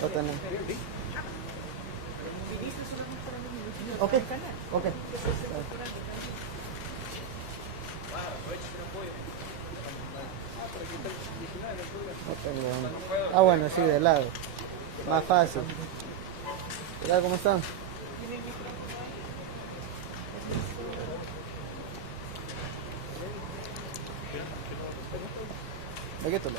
Lo tenemos. Ok, ok. No tengo. Ah, bueno, sí, de lado. Más fácil. ¿Qué tal? ¿Cómo están? ¿De qué tú le?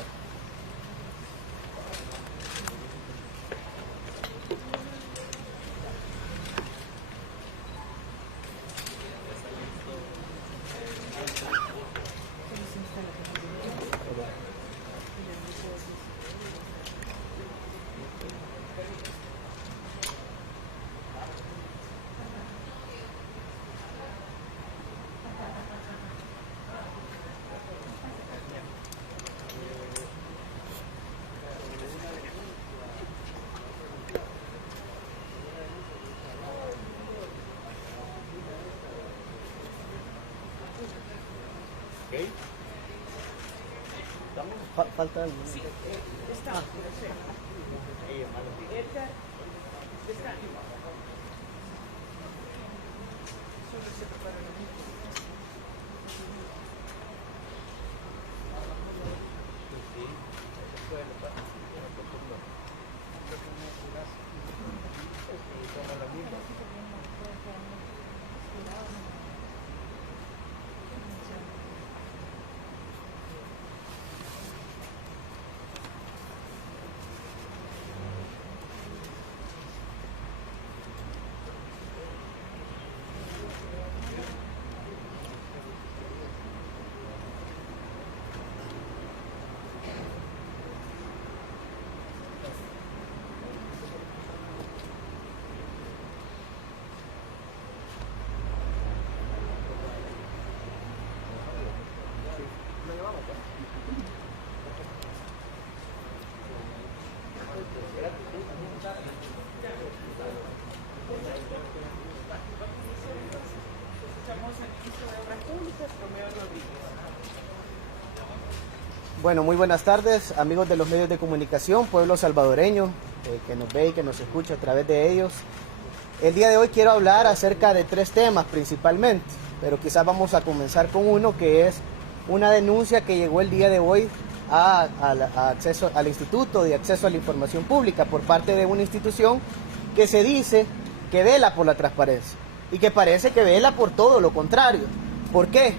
Falta algo. Sí. Está. Bueno, muy buenas tardes, amigos de los medios de comunicación, pueblo salvadoreño, que nos ve y que nos escucha a través de ellos. El día de hoy quiero hablar acerca de 3 temas principalmente, pero quizás vamos a comenzar con uno que es una denuncia que llegó el día de hoy al Instituto de Acceso a la Información Pública por parte de una institución que se dice que vela por la transparencia y que parece que vela por todo lo contrario. ¿Por qué?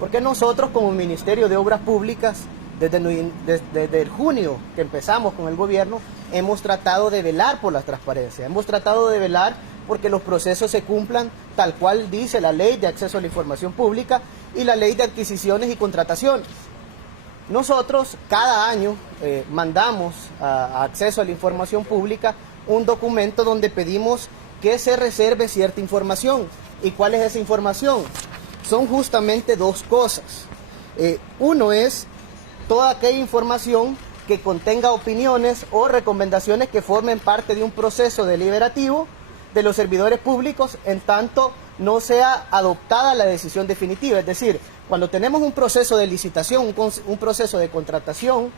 Porque nosotros como Ministerio de Obras Públicas, desde el junio que empezamos con el gobierno, hemos tratado de velar por la transparencia, hemos tratado de velar porque los procesos se cumplan tal cual dice la Ley de Acceso a la Información Pública y la Ley de Adquisiciones y Contrataciones. Nosotros cada año mandamos a Acceso a la Información Pública un documento donde pedimos que se reserve cierta información. ¿Y cuál es esa información? Son justamente 2 cosas. Uno es toda aquella información que contenga opiniones o recomendaciones que formen parte de un proceso deliberativo de los servidores públicos en tanto no sea adoptada la decisión definitiva. Es decir, cuando tenemos un proceso de licitación, un proceso de contratación,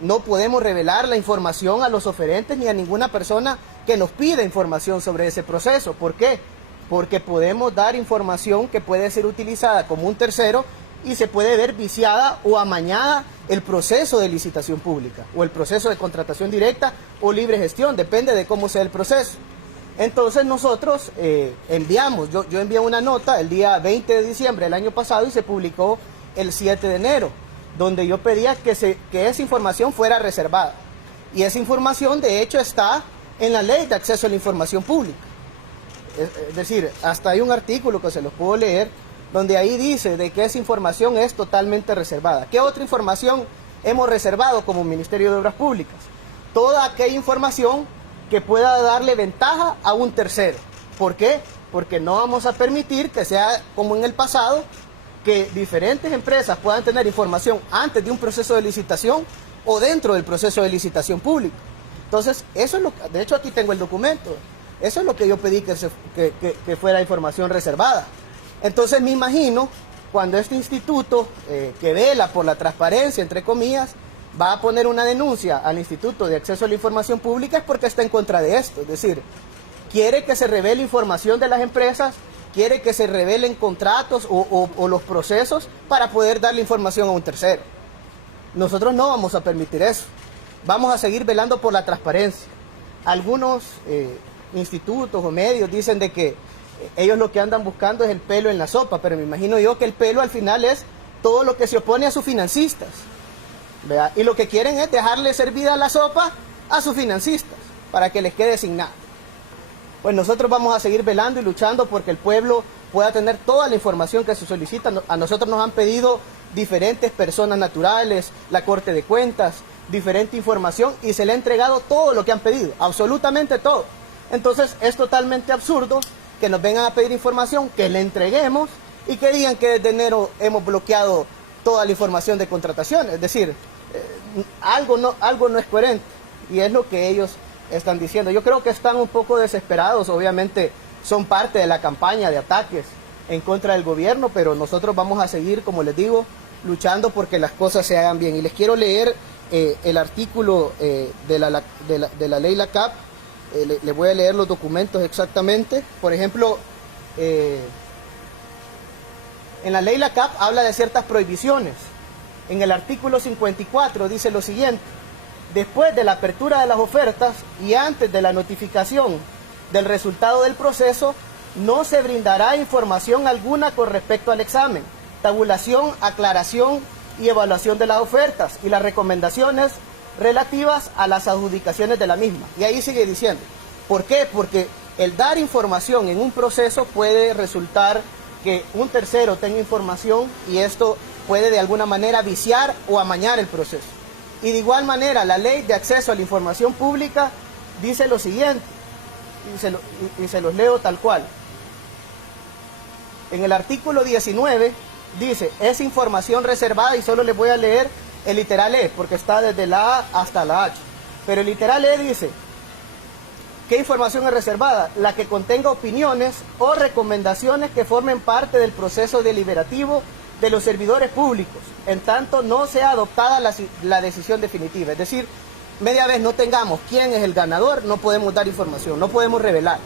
no podemos revelar la información a los oferentes ni a ninguna persona que nos pida información sobre ese proceso. ¿Por qué? Porque podemos dar información que puede ser utilizada como un tercero y se puede ver viciada o amañada el proceso de licitación pública o el proceso de contratación directa o libre gestión, depende de cómo sea el proceso. Entonces nosotros enviamos, yo envié una nota el día 20 de diciembre del año pasado y se publicó el 7 de enero, donde yo pedía que esa información fuera reservada. Y esa información de hecho está en la Ley de Acceso a la Información Pública. Es decir, hasta hay un artículo que se los puedo leer, donde ahí dice de que esa información es totalmente reservada. ¿Qué otra información hemos reservado como Ministerio de Obras Públicas? Toda aquella información que pueda darle ventaja a un tercero. ¿Por qué? Porque no vamos a permitir que sea como en el pasado, que diferentes empresas puedan tener información antes de un proceso de licitación o dentro del proceso de licitación público. Entonces, eso es lo que, de hecho aquí tengo el documento, eso es lo que yo pedí que fuera información reservada. Entonces me imagino cuando este instituto, que vela por la transparencia, entre comillas, va a poner una denuncia al Instituto de Acceso a la Información Pública, es porque está en contra de esto. Es decir, quiere que se revele información de las empresas, quiere que se revelen contratos o los procesos para poder darle información a un tercero. Nosotros no vamos a permitir eso. Vamos a seguir velando por la transparencia. Algunos institutos o medios dicen de que ellos lo que andan buscando es el pelo en la sopa, pero me imagino yo que el pelo al final es todo lo que se opone a sus financistas, ¿verdad? Y lo que quieren es dejarle servida la sopa a sus financistas para que les quede sin nada. Pues nosotros vamos a seguir velando y luchando porque el pueblo pueda tener toda la información que se solicita. A nosotros nos han pedido diferentes personas naturales, la Corte de Cuentas, diferente información, y se le ha entregado todo lo que han pedido, absolutamente todo. Entonces es totalmente absurdo que nos vengan a pedir información, que le entreguemos y que digan que desde enero hemos bloqueado toda la información de contratación. Es decir, algo no es coherente, y es lo que ellos están diciendo. Yo creo que están un poco desesperados, obviamente son parte de la campaña de ataques en contra del gobierno, pero nosotros vamos a seguir, como les digo, luchando porque las cosas se hagan bien. Y les quiero leer el artículo de la ley LACAP. Le voy a leer los documentos exactamente. Por ejemplo, en la ley LACAP habla de ciertas prohibiciones. En el artículo 54 dice lo siguiente: después de la apertura de las ofertas y antes de la notificación del resultado del proceso, no se brindará información alguna con respecto al examen, tabulación, aclaración y evaluación de las ofertas y las recomendaciones relativas a las adjudicaciones de la misma. Y ahí sigue diciendo, ¿por qué? Porque el dar información en un proceso puede resultar que un tercero tenga información y esto puede de alguna manera viciar o amañar el proceso. Y de igual manera, la Ley de Acceso a la Información Pública dice lo siguiente, y se los leo tal cual. En el artículo 19 dice, es información reservada, y solo les voy a leer el literal E, porque está desde la A hasta la H. Pero el literal E dice, ¿qué información es reservada? La que contenga opiniones o recomendaciones que formen parte del proceso deliberativo de los servidores públicos, en tanto no sea adoptada la decisión definitiva. Es decir, media vez no tengamos quién es el ganador, no podemos dar información, no podemos revelar,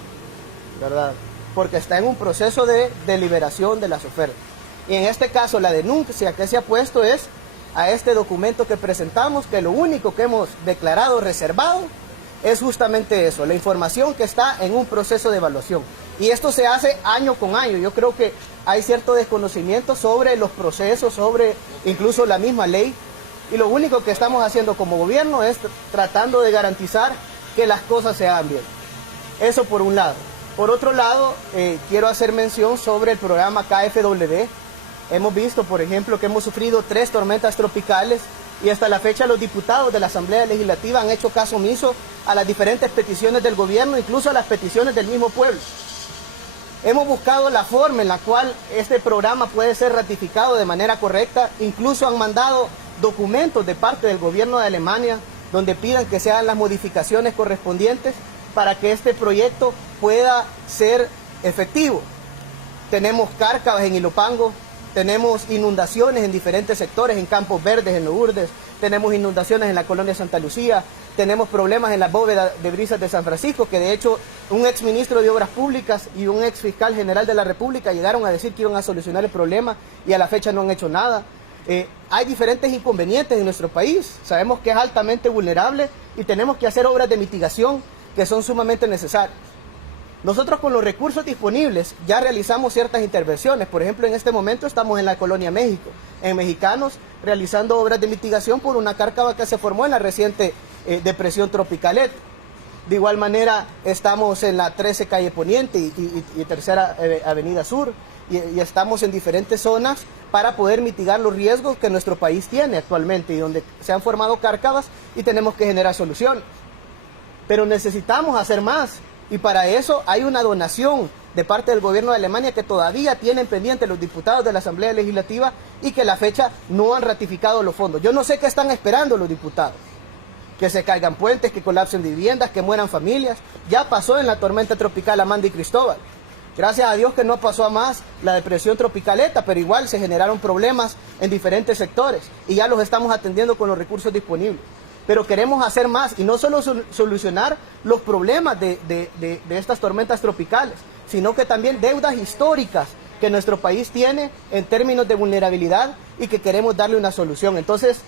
¿verdad? Porque está en un proceso de deliberación de las ofertas. Y en este caso la denuncia que se ha puesto es a este documento que presentamos, que lo único que hemos declarado reservado es justamente eso, la información que está en un proceso de evaluación. Y esto se hace año con año. Yo creo que hay cierto desconocimiento sobre los procesos, sobre incluso la misma ley. Y lo único que estamos haciendo como gobierno es tratando de garantizar que las cosas se hagan bien. Eso por un lado. Por otro lado, quiero hacer mención sobre el programa KfW. Hemos visto, por ejemplo, que hemos sufrido 3 tormentas tropicales y hasta la fecha los diputados de la Asamblea Legislativa han hecho caso omiso a las diferentes peticiones del gobierno, incluso a las peticiones del mismo pueblo. Hemos buscado la forma en la cual este programa puede ser ratificado de manera correcta, incluso han mandado documentos de parte del gobierno de Alemania donde pidan que se hagan las modificaciones correspondientes para que este proyecto pueda ser efectivo. Tenemos cárcavas en Ilopango, tenemos inundaciones en diferentes sectores, en Campos Verdes, en Lourdes, tenemos inundaciones en la colonia Santa Lucía, tenemos problemas en la bóveda de Brisas de San Francisco, que de hecho un ex ministro de Obras Públicas y un ex fiscal general de la República llegaron a decir que iban a solucionar el problema y a la fecha no han hecho nada. Hay diferentes inconvenientes en nuestro país, sabemos que es altamente vulnerable y tenemos que hacer obras de mitigación que son sumamente necesarias. Nosotros con los recursos disponibles ya realizamos ciertas intervenciones. Por ejemplo, en este momento estamos en la Colonia México, en Mexicanos, realizando obras de mitigación por una cárcava que se formó en la reciente depresión tropical ETA. De igual manera, estamos en la 13 Calle Poniente y Tercera Avenida Sur, y estamos en diferentes zonas para poder mitigar los riesgos que nuestro país tiene actualmente y donde se han formado cárcavas y tenemos que generar soluciones. Pero necesitamos hacer más. Y para eso hay una donación de parte del gobierno de Alemania que todavía tienen pendiente los diputados de la Asamblea Legislativa y que a la fecha no han ratificado los fondos. Yo no sé qué están esperando los diputados. Que se caigan puentes, que colapsen viviendas, que mueran familias. Ya pasó en la tormenta tropical Amanda y Cristóbal. Gracias a Dios que no pasó a más la depresión tropical ETA, pero igual se generaron problemas en diferentes sectores y ya los estamos atendiendo con los recursos disponibles. Pero queremos hacer más y no solo solucionar los problemas de estas tormentas tropicales, sino que también deudas históricas que nuestro país tiene en términos de vulnerabilidad y que queremos darle una solución. Entonces,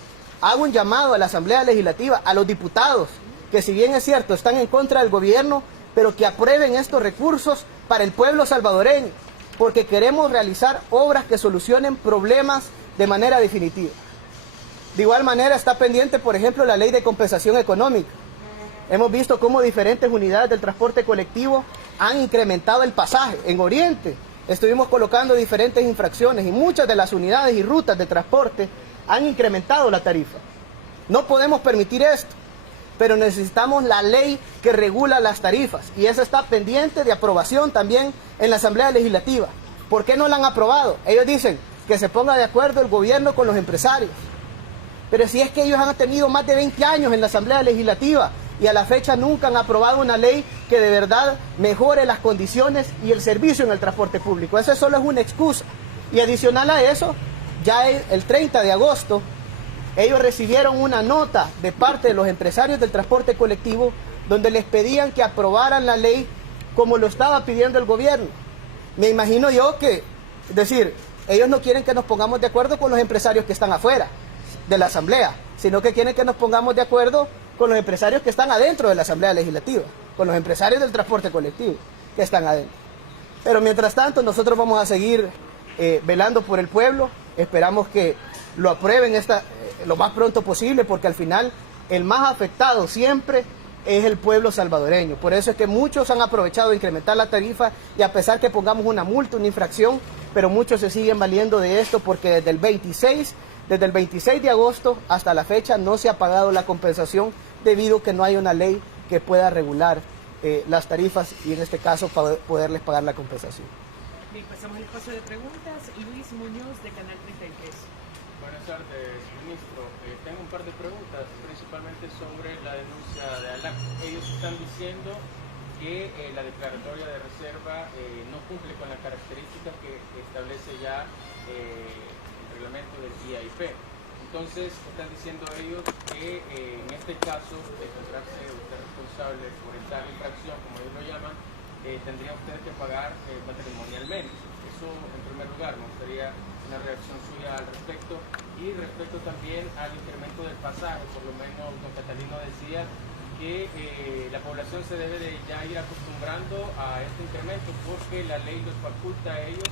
hago un llamado a la Asamblea Legislativa, a los diputados, que si bien es cierto, están en contra del gobierno, pero que aprueben estos recursos para el pueblo salvadoreño, porque queremos realizar obras que solucionen problemas de manera definitiva. De igual manera está pendiente, por ejemplo, la ley de compensación económica. Hemos visto cómo diferentes unidades del transporte colectivo han incrementado el pasaje. En Oriente estuvimos colocando diferentes infracciones y muchas de las unidades y rutas de transporte han incrementado la tarifa. No podemos permitir esto, pero necesitamos la ley que regula las tarifas y esa está pendiente de aprobación también en la Asamblea Legislativa. ¿Por qué no la han aprobado? Ellos dicen que se ponga de acuerdo el gobierno con los empresarios. Pero si es que ellos han tenido más de 20 años en la Asamblea Legislativa y a la fecha nunca han aprobado una ley que de verdad mejore las condiciones y el servicio en el transporte público. Eso solo es una excusa. Y adicional a eso, ya el 30 de agosto, ellos recibieron una nota de parte de los empresarios del transporte colectivo donde les pedían que aprobaran la ley como lo estaba pidiendo el gobierno. Me imagino yo que, es decir, ellos no quieren que nos pongamos de acuerdo con los empresarios que están afuera de la Asamblea, sino que quieren que nos pongamos de acuerdo con los empresarios que están adentro de la Asamblea Legislativa, con los empresarios del transporte colectivo que están adentro. Pero mientras tanto nosotros vamos a seguir velando por el pueblo, esperamos que lo aprueben lo más pronto posible, porque al final el más afectado siempre es el pueblo salvadoreño. Por eso es que muchos han aprovechado de incrementar la tarifa y a pesar que pongamos una multa, una infracción, pero muchos se siguen valiendo de esto porque desde el 26 de agosto hasta la fecha no se ha pagado la compensación debido a que no hay una ley que pueda regular las tarifas y en este caso poderles pagar la compensación. Bien, pasamos al espacio de preguntas. Luis Muñoz de Canal 33. Buenas tardes, ministro. Tengo un par de preguntas, principalmente sobre la denuncia de ALAC. Ellos están diciendo que la declaratoria de reserva no cumple con las características que establece ya el reglamento del IAIP. Entonces, están diciendo ellos que en este caso, de encontrarse usted responsable por esta infracción, como ellos lo llaman, tendría usted que pagar patrimonialmente. Eso, en primer lugar, me gustaría una reacción suya al respecto. Y respecto también al incremento del pasaje, por lo menos don Catalino decía que la población se debe de ya ir acostumbrando a este incremento porque la ley los faculta a ellos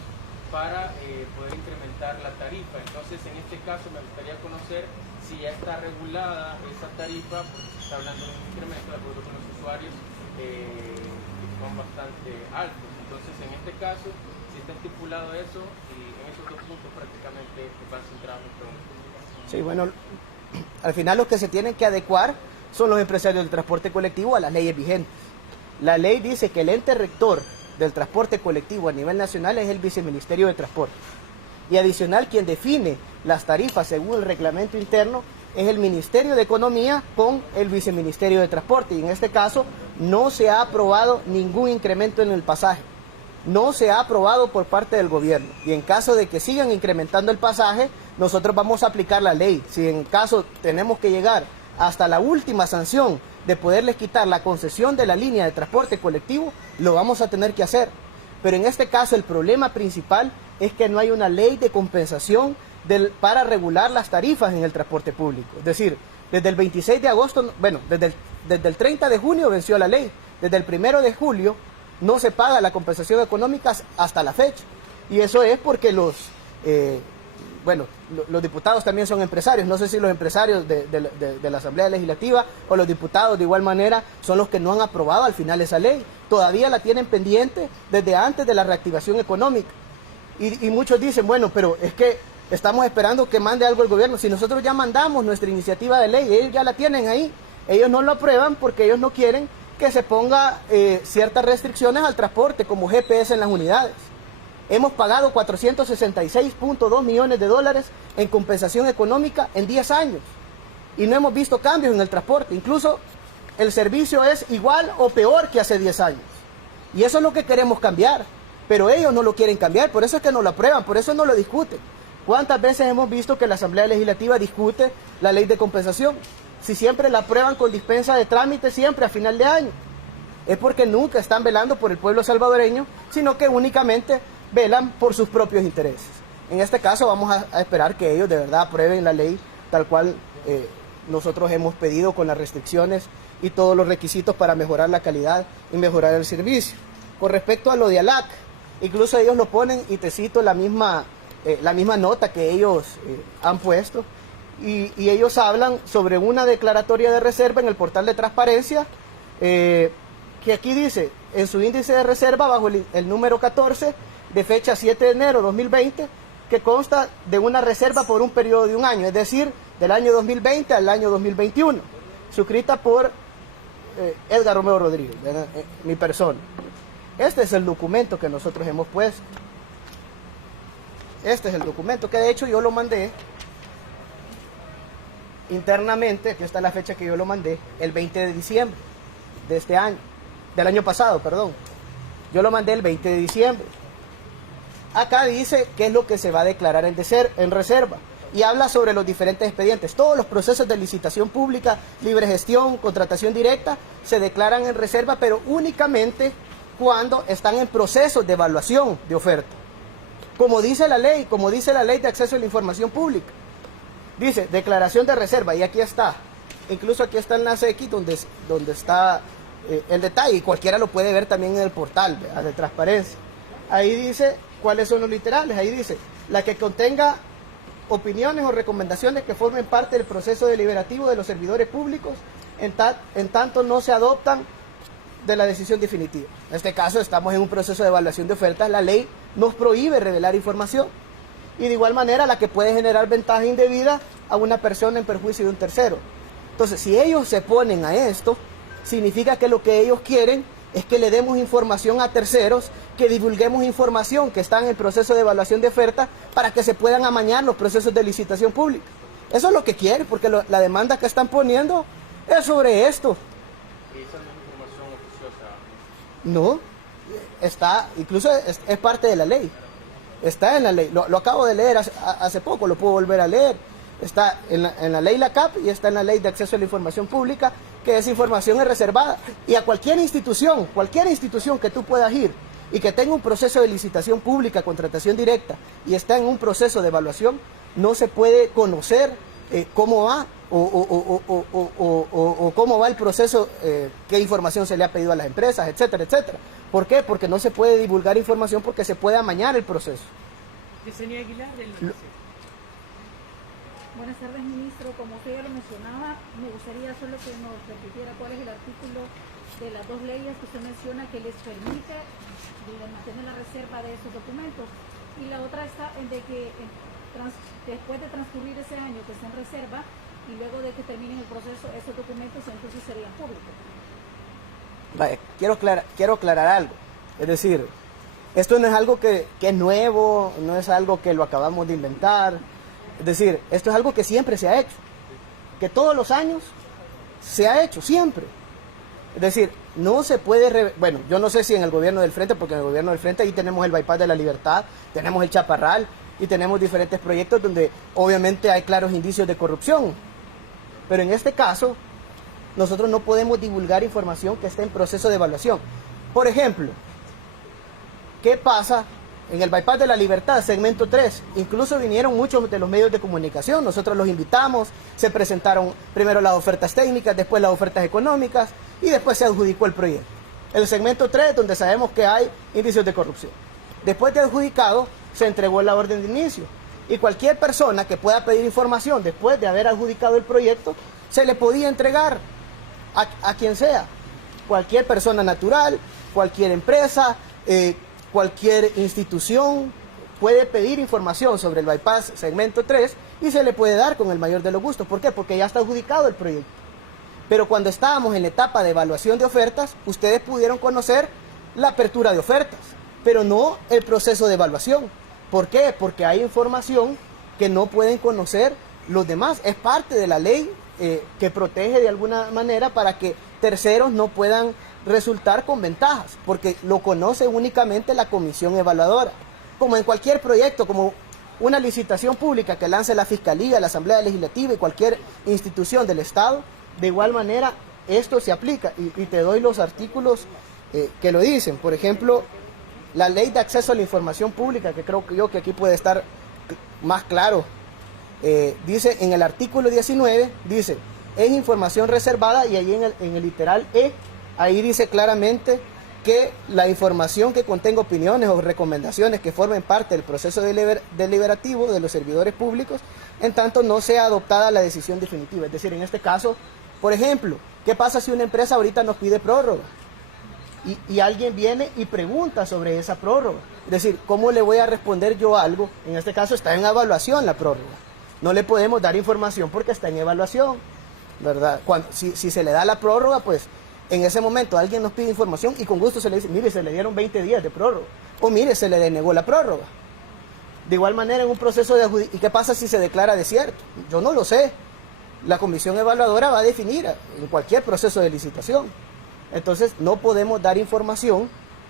para poder incrementar la tarifa. Entonces, en este caso me gustaría conocer si ya está regulada esa tarifa, porque se está hablando de un incremento de acuerdo con los usuarios que son bastante altos. Entonces, en este caso, si está estipulado eso, y en esos dos puntos prácticamente va centrado mi pregunta. Sí, bueno, al final los que se tienen que adecuar son los empresarios del transporte colectivo a las leyes vigentes. La ley dice que el ente rector del transporte colectivo a nivel nacional es el Viceministerio de Transporte. Y adicional, quien define las tarifas según el reglamento interno es el Ministerio de Economía con el Viceministerio de Transporte. Y en este caso no se ha aprobado ningún incremento en el pasaje. No se ha aprobado por parte del gobierno. Y en caso de que sigan incrementando el pasaje, nosotros vamos a aplicar la ley. Si en caso tenemos que llegar hasta la última sanción de poderles quitar la concesión de la línea de transporte colectivo, lo vamos a tener que hacer. Pero en este caso el problema principal es que no hay una ley de compensación para regular las tarifas en el transporte público. Es decir, desde el 26 de agosto, bueno, desde el 30 de junio venció la ley. Desde el 1 de julio no se paga la compensación económica hasta la fecha. Y eso es porque los diputados también son empresarios. No sé si los empresarios de la Asamblea Legislativa o los diputados de igual manera son los que no han aprobado al final esa ley. Todavía la tienen pendiente desde antes de la reactivación económica. Y muchos dicen, bueno, pero es que estamos esperando que mande algo el gobierno. Si nosotros ya mandamos nuestra iniciativa de ley, ellos ya la tienen ahí. Ellos no lo aprueban porque ellos no quieren que se ponga ciertas restricciones al transporte, como GPS en las unidades. Hemos pagado 466.2 millones de dólares en compensación económica en 10 años y no hemos visto cambios en el transporte. Incluso el servicio es igual o peor que hace 10 años. Y eso es lo que queremos cambiar. pero ellos no lo quieren cambiar, por eso es que no lo aprueban, por eso no lo discuten. ¿Cuántas veces hemos visto que la Asamblea Legislativa discute la ley de compensación? Si siempre la aprueban con dispensa de trámite, siempre a final de año. Es porque nunca están velando por el pueblo salvadoreño, sino que únicamente velan por sus propios intereses. En este caso vamos a esperar que ellos de verdad aprueben la ley tal cual nosotros hemos pedido, con las restricciones y todos los requisitos para mejorar la calidad y mejorar el servicio. Con respecto a lo de ALAC, incluso ellos lo ponen, y te cito la misma nota que ellos han puesto, y ellos hablan sobre una declaratoria de reserva en el portal de transparencia, que aquí dice, en su índice de reserva, bajo el número 14, de fecha 7 de enero de 2020, que consta de una reserva por un periodo de un año, es decir, del año 2020 al año 2021, suscrita por Edgar Romero Rodríguez, mi persona. Este es el documento que nosotros hemos puesto. Este es el documento que de hecho yo lo mandé internamente, aquí está la fecha que yo lo mandé, el 20 de diciembre de este año, del año pasado, perdón. Yo lo mandé el 20 de diciembre. Acá dice qué es lo que se va a declarar en reserva, y habla sobre los diferentes expedientes. Todos los procesos de licitación pública, libre gestión, contratación directa, se declaran en reserva, pero únicamente cuando están en procesos de evaluación de oferta. Como dice la ley de acceso a la información pública. Dice, declaración de reserva, y aquí está. Incluso aquí está el enlace aquí donde está el detalle, y cualquiera lo puede ver también en el portal de transparencia. Ahí dice cuáles son los literales, ahí dice, la que contenga opiniones o recomendaciones que formen parte del proceso deliberativo de los servidores públicos, en tanto no se adoptan de la decisión definitiva. En este caso estamos en un proceso de evaluación de ofertas, la ley nos prohíbe revelar información, y de igual manera la que puede generar ventaja indebida a una persona en perjuicio de un tercero. Entonces, si ellos se ponen a esto, significa que lo que ellos quieren es que le demos información a terceros, que divulguemos información que está en el proceso de evaluación de oferta para que se puedan amañar los procesos de licitación pública. Eso es lo que quieren, porque la demanda que están poniendo es sobre esto. ¿Y esa no es información oficiosa? No, está, incluso es parte de la ley. Está en la ley, lo acabo de leer hace poco, lo puedo volver a leer. Está en la ley LACAP y está en la ley de acceso a la información pública, que esa información es reservada. Y a cualquier institución que tú puedas ir y que tenga un proceso de licitación pública, contratación directa, y está en un proceso de evaluación, no se puede conocer cómo va o cómo va el proceso, qué información se le ha pedido a las empresas, etcétera, etcétera. ¿Por qué? Porque no se puede divulgar información, porque se puede amañar el proceso. Yesenia Aguilar, del Noticiero. Buenas tardes, ministro. Como usted ya lo mencionaba, me gustaría solo que nos repitiera cuál es el artículo de las dos leyes que usted menciona que les permite mantener la reserva de esos documentos. Y la otra está en de que después de transcurrir ese año que está en reserva y luego de que termine el proceso, esos documentos entonces serían públicos. Vale, quiero aclarar algo. Es decir, esto no es algo que es nuevo, no es algo que lo acabamos de inventar. Es decir, esto es algo que siempre se ha hecho, que todos los años se ha hecho, siempre. Es decir, no se puede, bueno, yo no sé si en el gobierno del Frente, porque en el gobierno del Frente ahí tenemos el Bypass de la Libertad, tenemos el Chaparral y tenemos diferentes proyectos donde obviamente hay claros indicios de corrupción. Pero en este caso, nosotros no podemos divulgar información que esté en proceso de evaluación. Por ejemplo, ¿qué pasa en el Bypass de la Libertad, segmento 3? Incluso vinieron muchos de los medios de comunicación, nosotros los invitamos, se presentaron primero las ofertas técnicas, después las ofertas económicas y después se adjudicó el proyecto. El segmento 3, donde sabemos que hay indicios de corrupción. Después de adjudicado, se entregó la orden de inicio, y cualquier persona que pueda pedir información después de haber adjudicado el proyecto, se le podía entregar a quien sea, cualquier persona natural, cualquier empresa, cualquier institución puede pedir información sobre el Bypass segmento 3 y se le puede dar con el mayor de los gustos. ¿Por qué? Porque ya está adjudicado el proyecto. Pero cuando estábamos en la etapa de evaluación de ofertas, ustedes pudieron conocer la apertura de ofertas, pero no el proceso de evaluación. ¿Por qué? Porque hay información que no pueden conocer los demás. Es parte de la ley que protege de alguna manera para que terceros no puedan resultar con ventajas, porque lo conoce únicamente la comisión evaluadora. Como en cualquier proyecto, como una licitación pública que lance la Fiscalía, la Asamblea Legislativa y cualquier institución del Estado, de igual manera esto se aplica. Y te doy los artículos que lo dicen. Por ejemplo, la Ley de Acceso a la Información Pública, que creo yo que aquí puede estar más claro, dice en el artículo 19, dice, es información reservada, y ahí en el literal E, ahí dice claramente que la información que contenga opiniones o recomendaciones que formen parte del proceso deliberativo de los servidores públicos, en tanto no sea adoptada la decisión definitiva. Es decir, en este caso, por ejemplo, ¿qué pasa si una empresa ahorita nos pide prórroga? Y alguien viene y pregunta sobre esa prórroga. Es decir, ¿cómo le voy a responder yo algo? En este caso está en evaluación la prórroga. No le podemos dar información porque está en evaluación, ¿verdad? Si se le da la prórroga, pues en ese momento alguien nos pide información y con gusto se le dice, mire, se le dieron 20 días de prórroga. O mire, se le denegó la prórroga. De igual manera, en un proceso de adjudicación, ¿y qué pasa si se declara desierto? Yo no lo sé. La comisión evaluadora va a definir en cualquier proceso de licitación. Entonces, no podemos dar información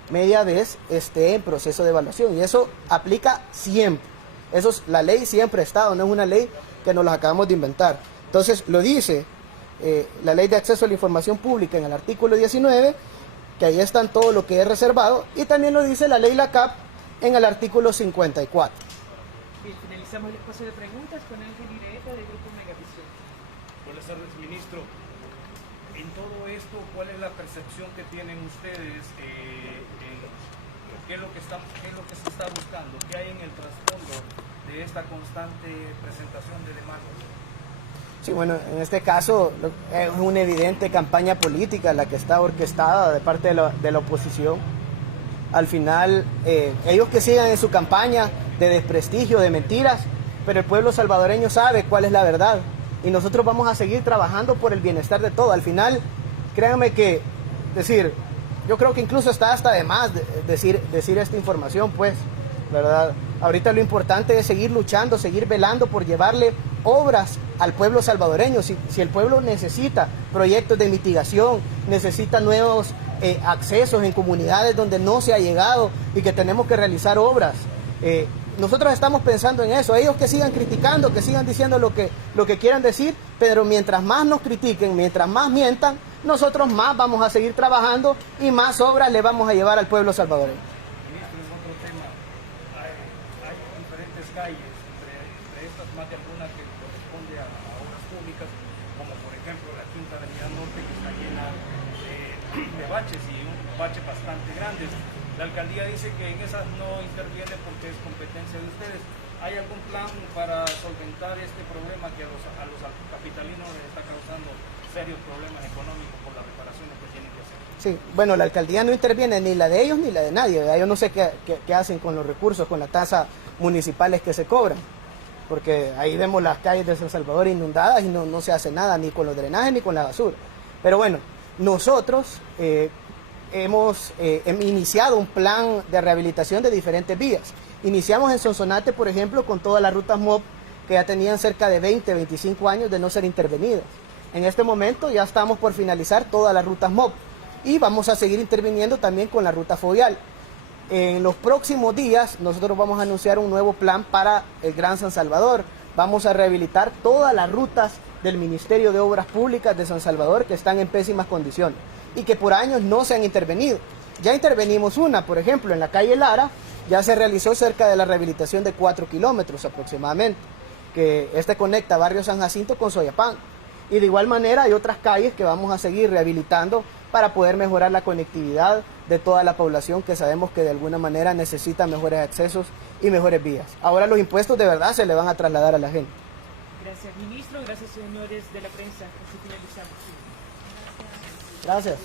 media vez esté en proceso de evaluación. Y eso aplica siempre. La ley siempre ha estado, no es una ley que nos la acabamos de inventar. Entonces, lo dice la Ley de Acceso a la Información Pública en el artículo 19, que ahí están todo lo que es reservado, y también lo dice la Ley LACAP en el artículo 54. Bien, finalizamos el espacio de preguntas con Ángel Ireta del Grupo Megavisión. Buenas tardes, ministro. En todo esto, ¿cuál es la percepción que tienen ustedes? ¿Qué es lo que se está buscando? ¿Qué hay en el trasfondo de esta constante presentación de demandas? Sí, bueno, en este caso es una evidente campaña política la que está orquestada de parte de la oposición. Al final, ellos que sigan en su campaña de desprestigio, de mentiras, pero el pueblo salvadoreño sabe cuál es la verdad. Y nosotros vamos a seguir trabajando por el bienestar de todo. Al final, créanme que, yo creo que incluso está hasta de más decir esta información, pues, ¿verdad? Ahorita lo importante es seguir luchando, seguir velando por llevarle obras al pueblo salvadoreño. Si el pueblo necesita proyectos de mitigación, necesita nuevos accesos en comunidades donde no se ha llegado y que tenemos que realizar obras, nosotros estamos pensando en eso. Ellos que sigan criticando, que sigan diciendo lo que quieran decir, pero mientras más nos critiquen, mientras más mientan, nosotros más vamos a seguir trabajando y más obras le vamos a llevar al pueblo salvadoreño. Ministro, en otro tema, hay diferentes calles, entre estas más de alguna que corresponde a obras públicas, como por ejemplo la Quinta Avenida Norte, que está llena de baches y un bache bastante grande. La alcaldía dice que en esas no interviene porque es competencia de ustedes. ¿Hay algún plan para solventar este problema que a los capitalinos les está causando serios problemas económicos por las reparaciones que tienen que hacer? Sí, bueno, la alcaldía no interviene ni la de ellos ni la de nadie, ¿verdad? Yo no sé qué hacen con los recursos, con las tasas municipales que se cobran, porque ahí vemos las calles de San Salvador inundadas y no se hace nada, ni con los drenajes ni con la basura. Pero bueno, nosotros hemos iniciado un plan de rehabilitación de diferentes vías. Iniciamos en Sonsonate, por ejemplo, con todas las rutas MOP que ya tenían cerca de 20, 25 años de no ser intervenidas. En este momento ya estamos por finalizar todas las rutas MOP y vamos a seguir interviniendo también con la ruta fovial. En los próximos días nosotros vamos a anunciar un nuevo plan para el Gran San Salvador. Vamos a rehabilitar todas las rutas del Ministerio de Obras Públicas de San Salvador que están en pésimas condiciones y que por años no se han intervenido. Ya intervenimos una, por ejemplo, en la calle Lara, ya se realizó cerca de la rehabilitación de 4 kilómetros aproximadamente, que conecta Barrio San Jacinto con Soyapán. Y de igual manera hay otras calles que vamos a seguir rehabilitando para poder mejorar la conectividad de toda la población que sabemos que de alguna manera necesita mejores accesos y mejores vías. Ahora los impuestos de verdad se le van a trasladar a la gente. Gracias, ministro. Gracias, señores de la prensa. Así finalizamos. Gracias.